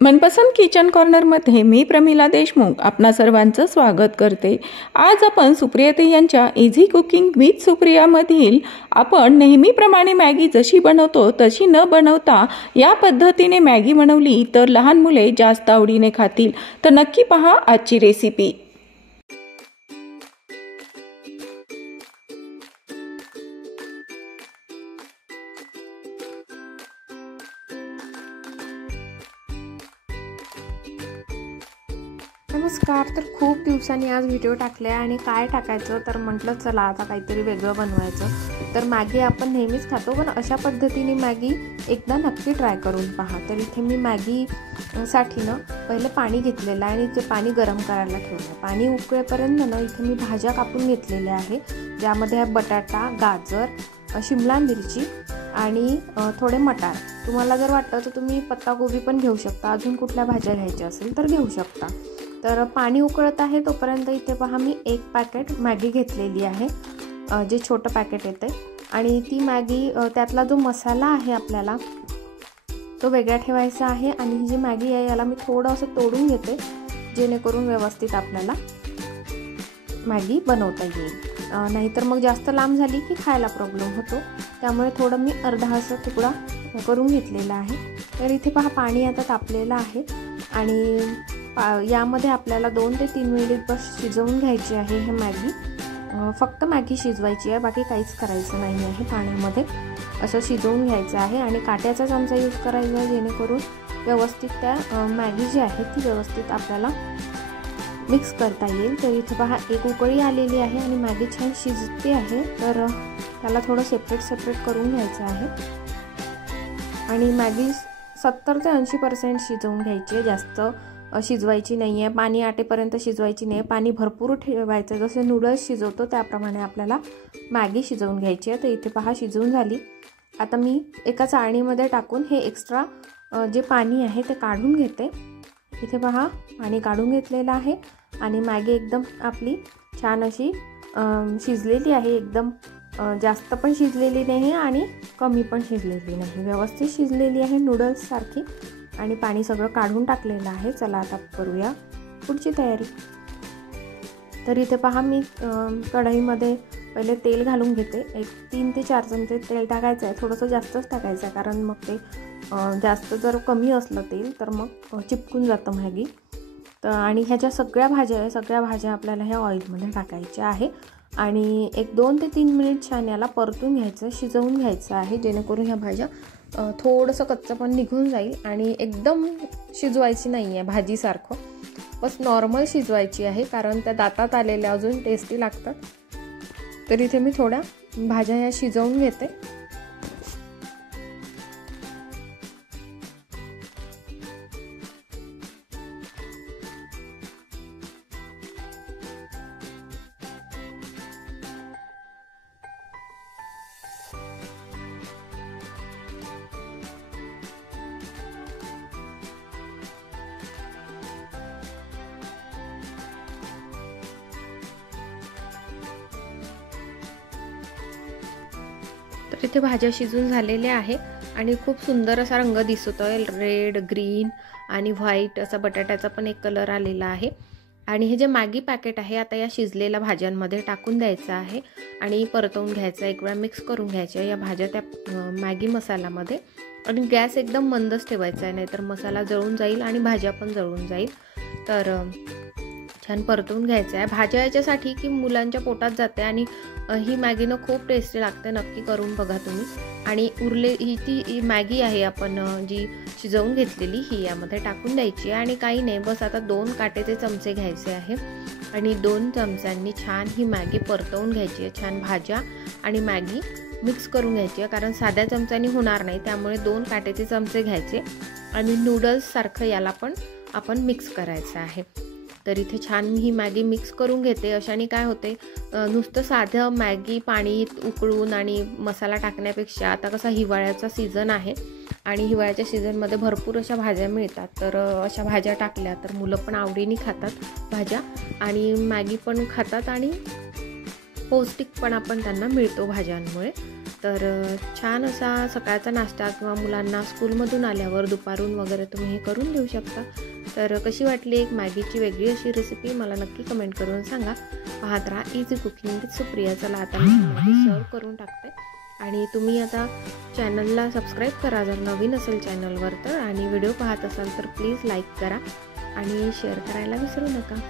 मनपसंद किचन कॉर्नरमध्ये मी प्रमिला देशमुख आपणा सर्वांचं स्वागत करते। आज आपण सुप्रियाताई यांच्या इझी कुकिंग विथ सुप्रियामधील आपण नेहमीप्रमाणे मॅगी जशी बनवतो तशी न बनवता या पद्धतीने मॅगी बनवली तर लहान मुले जास्त आवडीने खातील। तर नक्की पहा आजची रेसिपी। नमस्कार। तर खूप दिवसांनी आज व्हिडिओ टाकले आणि काय टाकायचं तर म्हटलं चला आता काहीतरी वेगळं बनवायचं। तर मॅगी आपण नेहमीच खातो पण अशा पद्धतीने मॅगी एकदा नक्की ट्राय करून पहा। तर इथे मी मॅगी साठी ना पहिले पाणी घेतलेलं आहे आणि ते पाणी गरम करायला ठेवलं। पाणी उकळेपर्यंत ना इथे मी भाज्या कापून घेतलेल्या आहे, ज्यामध्ये बटाटा, गाजर, शिमला मिरची आणि थोडे मटार। तुम्हाला जर वाटतं तर तुम्ही पत्तागोबी पण घेऊ शकता, अजून कुठल्या भाज्या घ्यायच्या असेल तर घेऊ शकता। तर पाणी उकळत आहे तोपर्यंत इथे पहा मी एक पॅकेट मॅगी घेतलेली आहे, जे छोटं पॅकेट येते। आणि ती मॅगी त्यातला जो मसाला आहे आपल्याला तो वेगळा ठेवायचा आहे। आणि ही जी मॅगी आहे याला मी थोडं असं तोडून घेते, जेणेकरून व्यवस्थित आपल्याला मॅगी बनवता येईल। नाहीतर मग जास्त लांब झाली की खायला प्रॉब्लेम होतो, त्यामुळे थोडं मी अर्धा असा तुकडा करून घेतलेला आहे। तर इथे पहा पाणी आता तापलेलं आहे आणि यामध्ये आपल्याला 2 ते 3 मिनिट बस शिजवून घ्यायची आहे हे मॅगी। फक्त मॅगी शिजवायची आहे, बाकी काहीच करायचं नाही आहे। पाण्यामध्ये असं शिजवून घ्यायचं आहे आणि काट्याचा चमचा यूज करायचा आहे, जेणेकरून व्यवस्थित त्या मॅगी जी आहे ती व्यवस्थित आपल्याला मिक्स करता येईल। तर इथे पहा एक उकळी आलेली आहे आणि मॅगी छान शिजते आहे, तर त्याला थोडं सेपरेट करून घ्यायचं आहे। आणि मॅगी 70 ते 80% शिजवून घ्यायची आहे, जास्त शिजवायची नाही आहे। पाणी आटेपर्यंत शिजवायची नाही, पाणी भरपूर ठेवायचं, जसे नूडल्स शिजवतो त्याप्रमाणे आपल्याला मॅगी शिजवून घ्यायची आहे। तर इथे पहा शिजवून झाली। आता मी एका चाळणीमध्ये टाकून हे एक्स्ट्रा जे पाणी आहे ते काढून घेते। इथे पहा पाणी काढून घेतलेलं आहे आणि मॅगी एकदम आपली छान अशी शिजलेली आहे। एकदम जास्त पण शिजलेली नाही आणि कमी पण शिजलेली नाही, व्यवस्थित शिजलेली आहे नूडल्स सारखी। आणि पाणी सगळं काढून टाकलेलं आहे। चला आता करूया पुढची तयारी। तर इथे पहा मी कढईमध्ये पहिले तेल घालून घेते। एक 3 ते 4 चमचे तेल टाकायचं आहे, थोडंसं जास्तच टाकायचं आहे, कारण मग ते जास्त जर कमी असलं तेल तर मग चिपकून जातं मॅगी। तर आणि ह्याच्या सगळ्या भाज्या आपल्याला ह्या ऑइलमध्ये टाकायच्या आहे आणि एक 2 ते 3 मिनिट छान याला परतून घ्यायचं, शिजवून घ्यायचं आहे, जेणेकरून ह्या भाज्या थोडंसं कच्चं पण निघून जाईल। आणि एकदम शिजवायची नाही आहे भाजीसारखं, बस नॉर्मल शिजवायची आहे, कारण त्या दातात आलेल्या अजून टेस्टी लागतात। तर इथे मी थोड्या भाज्या ह्या शिजवून घेते। तर इथे भाज्या शिजून झालेल्या आहे आणि खूप सुंदर असा रंग दिसतोय, रेड, ग्रीन आणि व्हाईट असा बटाट्याचा पण एक कलर आलेला आहे। आणि हे जे मॅगी पॅकेट आहे आता या शिजलेल्या भाज्यांमध्ये टाकून द्यायचं आहे आणि परतवून घ्यायचं, एक वेळा मिक्स करून घ्यायच्या या भाज्या त्या मॅगी मसाल्यामध्ये। आणि गॅस एकदम मंदच ठेवायचा आहे, नाहीतर मसाला जळून जाईल आणि भाज्या पण जळून जाईल। तर छान परतवून घ्यायचं आहे। भाज्या याच्यासाठी की मुलांच्या पोटात जाते आणि ही मॅगीनं खूप टेस्टी लागते, नक्की करून बघा तुम्ही। आणि ही ती मॅगी आहे आपण जी शिजवून घेतलेली ही यामध्ये टाकून द्यायची आहे आणि काही नाही, बस आता 2 काटेचे चमचे घ्यायचे आहे आणि 2 चमच्यांनी छान ही मॅगी परतवून घ्यायची आहे। छान भाज्या आणि मॅगी मिक्स करून घ्यायची आहे, कारण साध्या चमच्यानी होणार नाही, त्यामुळे 2 काटेचे चमचे घ्यायचे आणि नूडल्स सारखं याला पण आपण मिक्स करायचं आहे। तर इथे छान मी ही मॅगी मिक्स करून घेते। अशाने काय होते, नुसतं साधं मॅगी पाणी उकळून आणि मसाला टाकण्यापेक्षा, आता कसा हिवाळ्याचा सीझन आहे आणि हिवाळ्याच्या सीझनमध्ये भरपूर अशा भाज्या मिळतात, तर अशा भाज्या टाकल्या तर मुलं पण आवडीने खातात भाज्या आणि मॅगी पण खातात आणि पौष्टिकपणा पण त्यांना मिळतो भाज्यांमुळे। तर छान असा सकाळचा नाश्ता किंवा मुलांना स्कूलमधून आल्यावर दुपारून वगैरे तुम्ही हे करून देऊ शकता। तर कशी वाटली एक मॅगीची वेगळी अशी रेसिपी मला नक्की कमेंट करून सांगा। पाहत राहा इझी कुकिंग विथ सुप्रिया। चला आता मी मॅगी सर्व करून टाकते आणि तुम्ही आता चॅनलला सबस्क्राईब करा जर नवीन असेल चॅनलवर तर, आणि व्हिडिओ पाहत असाल तर प्लीज लाईक करा आणि शेअर करायला विसरू नका।